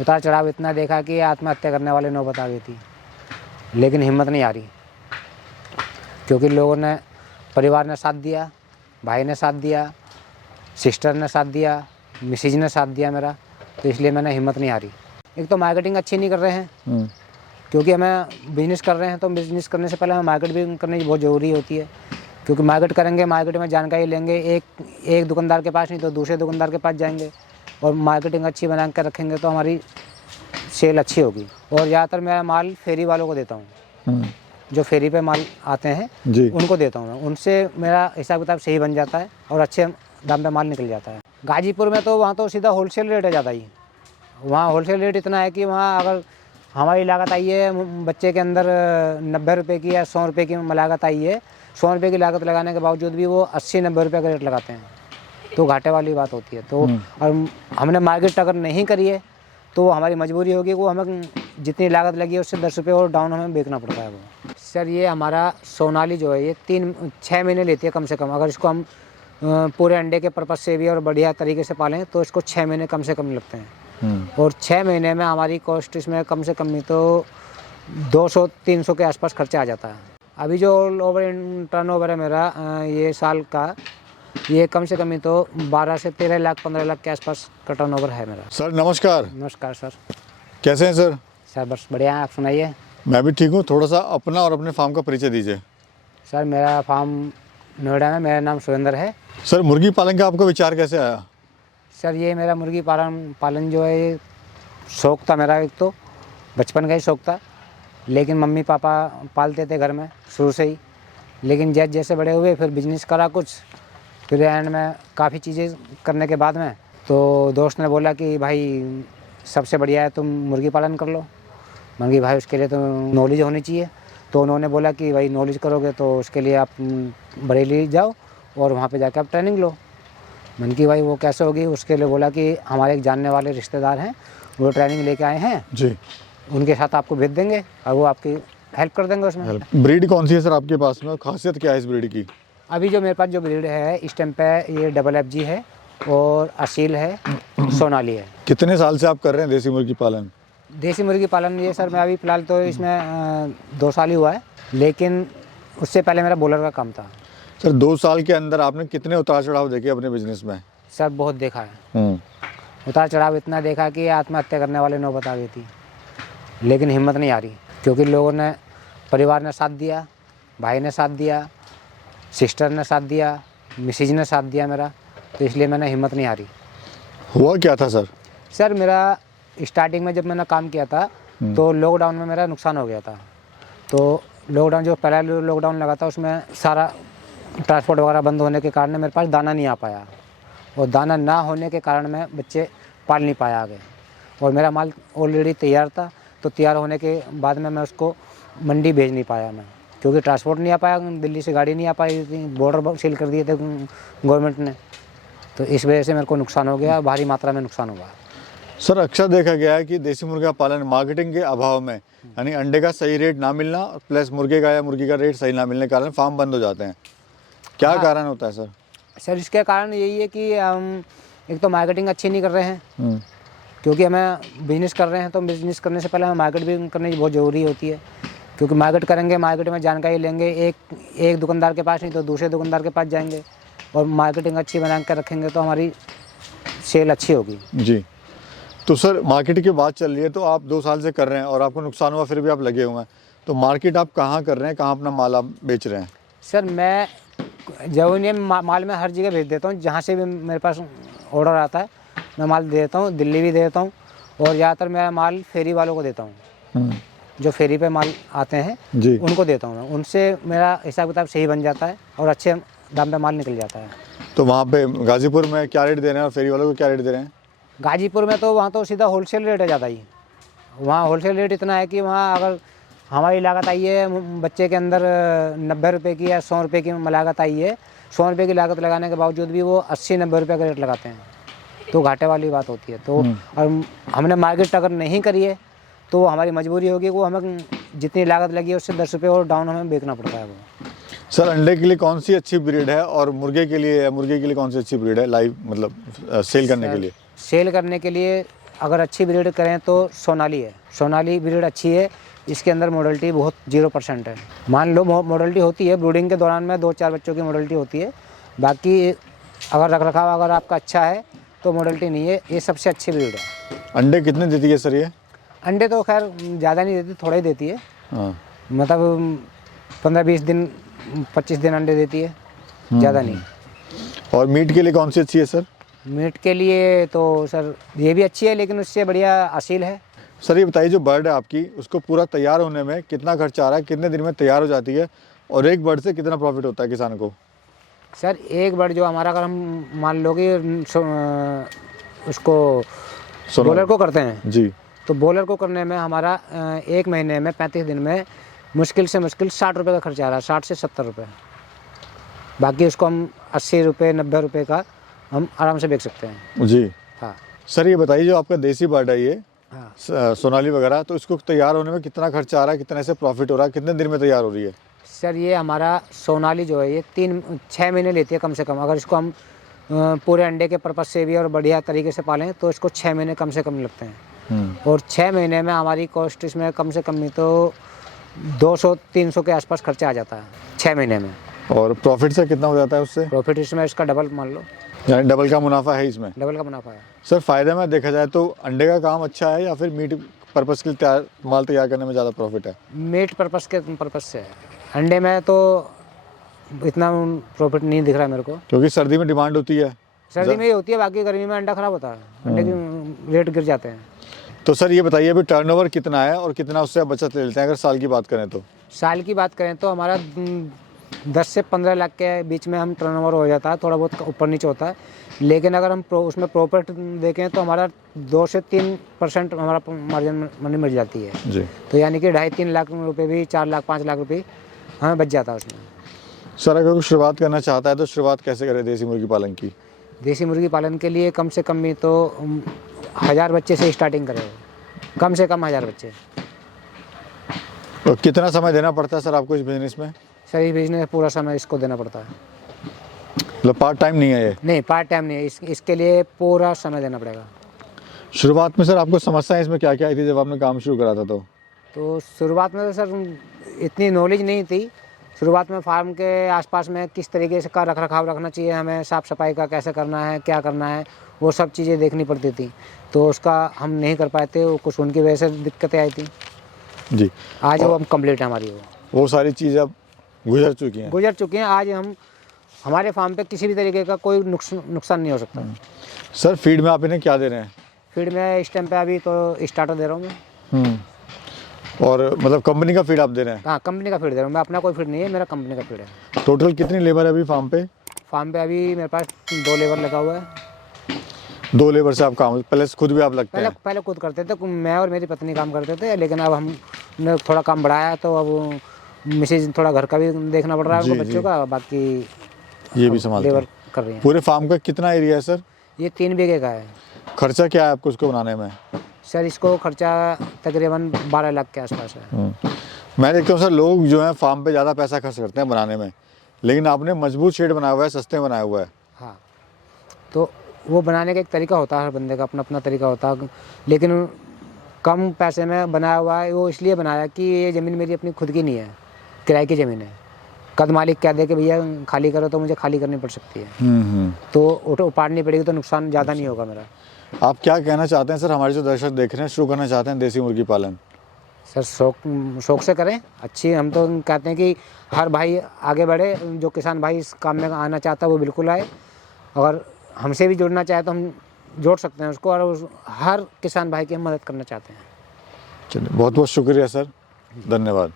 उतार चढ़ाव इतना देखा कि आत्महत्या करने वाले नौबत आ गई थी, लेकिन हिम्मत नहीं आ रही, क्योंकि लोगों ने, परिवार ने साथ दिया, भाई ने साथ दिया, सिस्टर ने साथ दिया, मिसेज ने साथ दिया मेरा, तो इसलिए मैंने हिम्मत नहीं आ रही। एक तो मार्केटिंग अच्छी नहीं कर रहे हैं, क्योंकि हमें बिजनेस कर रहे हैं तो बिजनेस करने से पहले हमें मार्केट भी करने की बहुत ज़रूरी होती है, क्योंकि मार्केट करेंगे, मार्केट में जानकारी लेंगे, एक दुकानदार के पास नहीं तो दूसरे दुकानदार के पास जाएंगे, और मार्केटिंग अच्छी बना कर रखेंगे तो हमारी सेल अच्छी होगी। और ज़्यादातर मेरा माल फेरी वालों को देता हूँ, जो फेरी पे माल आते हैं उनको देता हूँ मैं, उनसे मेरा हिसाब किताब सही बन जाता है और अच्छे दाम पे माल निकल जाता है। गाजीपुर में तो वहाँ तो सीधा होलसेल रेट है ज़्यादा ही, वहाँ होलसेल रेट इतना है कि वहाँ अगर हमारी लागत आई है बच्चे के अंदर 90 रुपये की या 100 रुपये की लागत आई है, 100 रुपये की लागत लगाने के बावजूद भी वो 80-90 रुपये का रेट लगाते हैं, तो घाटे वाली बात होती है। तो और हमने मार्केट अगर नहीं करी है तो हमारी मजबूरी होगी, वो हमें जितनी लागत लगी है उससे 10 रुपये और डाउन हमें बेचना पड़ता है वो। सर ये हमारा सोनाली जो है ये 6 महीने लेती है कम से कम, अगर इसको हम पूरे अंडे के पर्पज़ से भी और बढ़िया तरीके से पालें तो इसको 6 महीने कम से कम लगते हैं, और 6 महीने में हमारी कॉस्ट इसमें कम से कम नहीं तो 200-300 के आसपास खर्चा आ जाता है। अभी जो ओवर टर्नओवर है मेरा ये साल का, ये कम से कम नहीं तो 12 से 13 लाख 15 लाख के आसपास का टर्नओवर है मेरा। सर नमस्कार। नमस्कार सर। कैसे हैं सर? सर बस बढ़िया है, आप सुनाइए। मैं भी ठीक हूँ। थोड़ा सा अपना और अपने फार्म का परिचय दीजिए। सर मेरा फार्म नोएडा में, मेरा नाम सुरेंद्र है। सर मुर्गी पालन का आपका विचार कैसे आया? सर ये मेरा मुर्गी पालन जो है ये शौक़ था मेरा, एक तो बचपन का ही शौक़ था, लेकिन मम्मी पापा पालते थे घर में शुरू से ही, लेकिन जैसे जैसे बड़े हुए फिर बिजनेस करा कुछ, फिर एंड में काफ़ी चीज़ें करने के बाद में तो दोस्त ने बोला कि भाई सबसे बढ़िया है तुम मुर्गी पालन कर लो। मैंने कहा भाई उसके लिए तो नॉलेज होनी चाहिए, तो उन्होंने बोला कि भाई नॉलेज करोगे तो उसके लिए आप बरेली जाओ और वहाँ पे जाकर आप ट्रेनिंग लो। मैंने कहा भाई वो कैसे होगी? उसके लिए बोला कि हमारे एक जानने वाले रिश्तेदार हैं, वो ट्रेनिंग लेके आए हैं जी, उनके साथ आपको भेज देंगे और वो आपकी हेल्प कर देंगे उसमें। ब्रीड कौन सी है सर आपके पास में? खासियत क्या है इस ब्रीड की? अभी जो मेरे पास जो ब्रीड है इस टाइम पे ये FFG है और असील है, सोनाली है। कितने साल से आप कर रहे हैं देसी मुर्गी पालन? देसी मुर्गी पालन ये सर मैं अभी फ़िलहाल तो इसमें 2 साल ही हुआ है, लेकिन उससे पहले मेरा बॉलर का काम था। सर 2 साल के अंदर आपने कितने उतार चढ़ाव देखे अपने बिजनेस में? सर बहुत देखा है, उतार चढ़ाव इतना देखा कि आत्महत्या करने वाले नौबत आ गई थी, लेकिन हिम्मत नहीं आ रही, क्योंकि लोगों ने, परिवार ने साथ दिया, भाई ने साथ दिया, सिस्टर ने साथ दिया, मिसेज ने साथ दिया मेरा, तो इसलिए मैंने हिम्मत नहीं आ रही। हुआ क्या था सर? सर मेरा स्टार्टिंग में जब मैंने काम किया था तो लॉकडाउन में मेरा नुकसान हो गया था। तो लॉकडाउन जो पहला लॉकडाउन लगा था उसमें सारा ट्रांसपोर्ट वगैरह बंद होने के कारण मेरे पास दाना नहीं आ पाया, और दाना ना होने के कारण मैं बच्चे पाल नहीं पाया आगे, और मेरा माल ऑलरेडी तैयार था, तो तैयार होने के बाद में मैं उसको मंडी भेज नहीं पाया मैं, क्योंकि ट्रांसपोर्ट नहीं आ पाया, दिल्ली से गाड़ी नहीं आ पाई थी, बॉर्डर सील कर दिए थे गवर्नमेंट ने, तो इस वजह से मेरे को नुकसान हो गया, भारी मात्रा में नुकसान हुआ। सर अक्सर देखा गया है कि देसी मुर्गा पालन मार्केटिंग के अभाव में, यानी अंडे का सही रेट ना मिलना प्लस मुर्गे का या मुर्गी का रेट सही ना मिलने के कारण फार्म बंद हो जाते हैं। क्या कारण होता है सर? सर इसके कारण यही है कि हम एक तो मार्केटिंग अच्छी नहीं कर रहे हैं, क्योंकि हमें बिजनेस कर रहे हैं तो बिजनेस करने से पहले हमें मार्केट भी करने की बहुत ज़रूरी होती है, क्योंकि मार्केट करेंगे, मार्केट में जानकारी लेंगे, एक दुकानदार के पास नहीं तो दूसरे दुकानदार के पास जाएंगे, और मार्केटिंग अच्छी बना कर रखेंगे तो हमारी सेल अच्छी होगी। जी, तो सर मार्केट की बात चल रही है, तो आप 2 साल से कर रहे हैं और आपको नुकसान हुआ फिर भी आप लगे हुए हैं, तो मार्केट आप कहाँ कर रहे हैं, कहाँ अपना माल आप बेच रहे हैं? सर मैं जौनिया माल में हर जगह भेज देता हूँ, जहाँ से भी मेरे पास ऑर्डर आता है मैं माल दे देता हूँ, दिल्ली भी दे देता हूँ, और ज़्यादातर मैं माल फेरी वालों को देता हूँ, जो फेरी पे माल आते हैं जी, उनको देता हूँ मैं, उनसे मेरा हिसाब किताब सही बन जाता है और अच्छे दाम पे माल निकल जाता है। तो वहाँ पे गाजीपुर में क्या रेट दे रहे हैं और फेरी वालों को क्या रेट दे रहे हैं? गाजीपुर में तो वहाँ तो सीधा होलसेल रेट है ज़्यादा ही, वहाँ होलसेल रेट इतना है कि वहाँ अगर हमारी लागत आई है बच्चे के अंदर 90 रुपये की या 100 रुपये की लागत आई है, 100 रुपये की लागत लगाने के बावजूद भी वो 80-90 रुपये का रेट लगाते हैं, तो घाटे वाली बात होती है। तो और हमने मार्केट अगर नहीं करी है तो हमारी मजबूरी होगी, वो हमें जितनी लागत लगी है उससे 10 रुपये और डाउन हमें बेचना पड़ता है वो। सर अंडे के लिए कौन सी अच्छी ब्रीड है और मुर्गे के लिए कौन सी अच्छी ब्रीड है लाइव मतलब सेल करने के लिए? सेल करने के लिए अगर अच्छी ब्रीड करें तो सोनाली है। सोनाली ब्रीड अच्छी है, इसके अंदर मोडलिटी बहुत 0% है। मान लो मोडलिटी होती है ब्रीडिंग के दौरान में 2-4 बच्चों की मोडलिटी होती है, बाकी अगर रख रखाव अगर आपका अच्छा है तो मोडलिटी नहीं है। ये सबसे अच्छी ब्रीड है। अंडे कितने देती है सर ये? अंडे तो खैर ज़्यादा नहीं देती, थोड़ा ही देती है। हाँ। मतलब 15-20 दिन 25 दिन अंडे देती है, ज़्यादा नहीं। और मीट के लिए कौन सी अच्छी है सर? मीट के लिए तो सर ये भी अच्छी है, लेकिन उससे बढ़िया असील है। सर ये बताइए, जो बर्ड है आपकी, उसको पूरा तैयार होने में कितना खर्चा आ रहा है, कितने दिन में तैयार हो जाती है, और एक बर्ड से कितना प्रॉफिट होता है किसान को? सर एक बर्ड जो हमारा, अगर हम मान लो कि उसको बॉयलर को करते हैं जी, तो बॉयलर को करने में हमारा 1 महीने में 35 दिन में मुश्किल से मुश्किल 60 रुपये का खर्चा आ रहा है, 60 से 70 रुपये। बाकी उसको हम 80 रुपये 90 रुपये का हम आराम से बेच सकते हैं। जी। हाँ सर ये बताइए, जो आपका देसी बर्ड है ये हाँ सोनाली वगैरह, तो इसको तैयार होने में कितना खर्चा आ रहा है, कितने से प्रॉफिट हो रहा है, कितने दिन में तैयार हो रही है? सर ये हमारा सोनाली जो है ये 6 महीने लेती है कम से कम। अगर इसको हम पूरे अंडे के पर्पज़ से भी और बढ़िया तरीके से पालें तो इसको 6 महीने कम से कम लगते हैं। और 6 महीने में हमारी कॉस्ट इसमें कम से कम नहीं तो 200-300 के आसपास खर्चा आ जाता है 6 महीने में। और प्रॉफिट से कितना हो जाता है उससे? प्रॉफिट इसमें इसका डबल मान लो, यानी डबल का मुनाफा है इसमें? डबल का मुनाफा है। सर फ़ायदे में देखा जाए तो अंडे का काम अच्छा है, या फिर मीट पर्पज़ के लिए माल तैयार करने में ज़्यादा प्रॉफिट है? मीट पर्पज़ से है। अंडे में तो इतना प्रॉफिट नहीं दिख रहा है मेरे को, क्योंकि सर्दी में डिमांड होती है। सर्दी में ही होती है, बाकी गर्मी में अंडा ख़राब होता है, अंडे के रेट गिर जाते हैं। तो सर ये बताइए, अभी टर्नओवर कितना है और कितना उससे आप बचत ले लेते हैं, अगर साल की बात करें तो? साल की बात करें तो हमारा 10 से 15 लाख के बीच में हम टर्नओवर हो जाता है, थोड़ा बहुत ऊपर नीचे होता है। लेकिन अगर हम उसमें प्रॉफिट देखें तो हमारा 2 से 3% हमारा मार्जिन मनी मिल जाती है। जी। तो यानी कि 2.5-3 लाख रुपए भी 4 लाख 5 लाख रुपए हमें बच जाता है उसमें। सर अगर कोई शुरुआत करना चाहता है तो शुरुआत कैसे करें देसी मुर्गी पालन की? देसी मुर्गी पालन के लिए कम से कम भी तो 1000 बच्चे से स्टार्टिंग करें, कम से कम 1000 बच्चे। तो कितना समय देना पड़ता है सर आपको इस बिजनेस में? सर इस बिजनेस पूरा समय इसको देना पड़ता है। मतलब पार्ट टाइम नहीं है ये? नहीं, पार्ट टाइम नहीं है, इसके लिए पूरा समय देना पड़ेगा। शुरुआत में सर आपको समस्याएं इसमें क्या क्या आई थी जब आपने काम शुरू करा था? तो शुरुआत में तो सर इतनी नॉलेज नहीं थी। शुरुआत में फार्म के आसपास में किस तरीके से का रख रखाव रखना चाहिए, हमें साफ़ सफाई का कैसे करना है, क्या करना है, वो सब चीज़ें देखनी पड़ती थी। तो उसका हम नहीं कर पाए थे, कुछ उनकी वजह से दिक्कतें आई थी। जी। आज वो हम कंप्लीट है हमारी, वो सारी चीज़ अब गुजर चुकी हैं। आज हमारे फार्म पे किसी भी तरीके का कोई नुकसान नहीं हो सकता। सर फीड में आप इन्हें क्या दे रहे हैं? फीड में इस टाइम पे अभी तो स्टार्टर दे रहा हूँ मैं। और मतलब कंपनी का फीड आप दे रहे हैं? हाँ, कंपनी का फीड दे रहा हूँ मैं, अपना कोई फीड नहीं है, मेरा कंपनी का फीड है। टोटल कितनी लेबर है अभी फार्म पे? फार्म पे अभी मेरे पास 2 लेबर लगा हुआ है। 2 लेबर से आप काम, पहले खुद भी आप लगते हैं? पहले खुद करते थे, मैं और मेरी पत्नी काम करते थे, लेकिन अब हमने थोड़ा काम बढ़ाया तो अब मिसेज थोड़ा घर का भी देखना पड़ रहा है, उनको बच्चों का, बाकी ये भी संभालते लेबर हैं। कर रही है। पूरे फार्म का कितना एरिया है सर? ये 3 बीघे का है। खर्चा क्या है आपको इसको बनाने में? सर इसको खर्चा तकरीबन 12 लाख के आसपास है। मैं देखता हूँ सर, लोग जो है फार्म पे ज़्यादा पैसा खर्च करते हैं बनाने में, लेकिन आपने मजबूत शेड बनाया हुआ है, सस्ते में बनाया हुआ है। हाँ, तो वो बनाने का एक तरीका होता है, हर बंदे का अपना अपना तरीका होता है, लेकिन कम पैसे में बनाया हुआ है। वो इसलिए बनाया कि ये ज़मीन मेरी अपनी खुद की नहीं है, किराए की ज़मीन है। कद मालिक कह दे कि भैया खाली करो तो मुझे खाली करनी पड़ सकती है, तो उपाड़नी पड़ेगी तो नुकसान ज़्यादा नहीं होगा मेरा। आप क्या कहना चाहते हैं सर, हमारे जो दर्शक देख रहे हैं, शुरू करना चाहते हैं देसी मुर्गी पालन? सर शौक से करें, अच्छी। हम तो कहते हैं कि हर भाई आगे बढ़े, जो किसान भाई इस काम में आना चाहता है वो बिल्कुल आए। अगर हमसे भी जुड़ना चाहे तो हम जोड़ सकते हैं उसको, और हर किसान भाई की हम मदद करना चाहते हैं। चलिए, बहुत बहुत शुक्रिया सर, धन्यवाद।